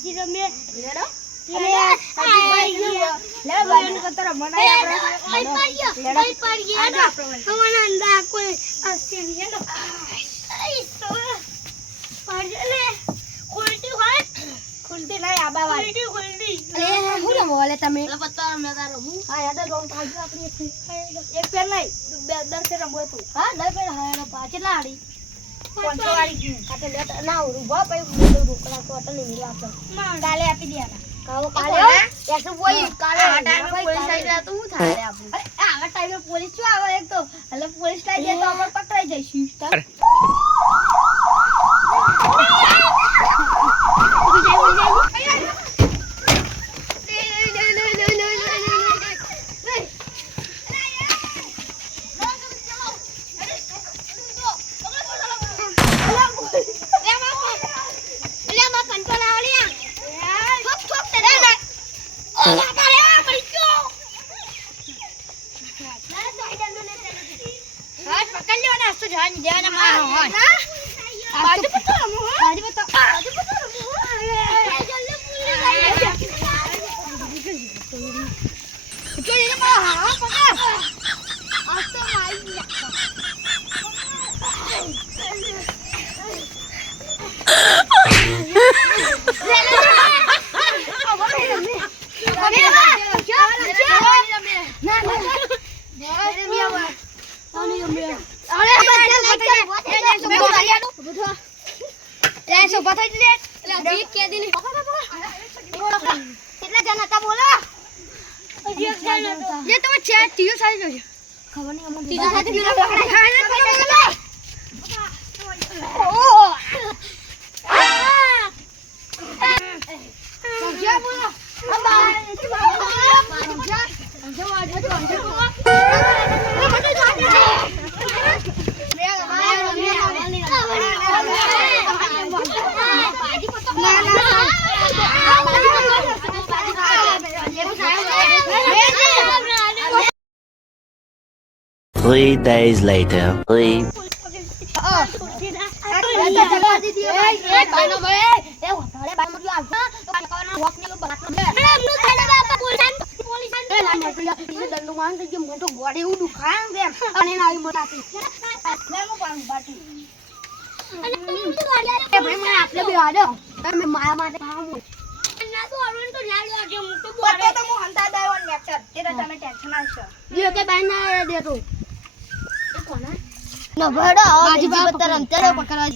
પાછી રમે લેડો ખુલતી નહીં આબા વાળી હું રમો વાલે તમે પત્તા રમે તારો હું હા યાદ રોંગ ભાગ આપણી એક પેર નહીં 10 પેર રમવો તું હા 10 પેર હા પાછી ના આડી 500 વાળી આપણે લેતા ના ઉભા પછી રોકડા તો અટલી મિલા આપો કાલે આપી દેના કાલે એસો બોઈ કાલે આ ટાઈમે પોલીસ આવી જાય તો હું થાય આપણે આ ટાઈમે પોલીસ શું આવે એક તો એટલે પોલીસ આવી જાય તો આપણે પકડાઈ જઈશું Three days later. No, bro, baji betar antar pakaran.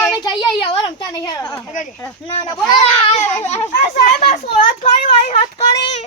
અમે જઈએ હવે રમતા નહીં હેડો. ના ના સાહેબ આ સોળા કરી વાળી હાથ કરી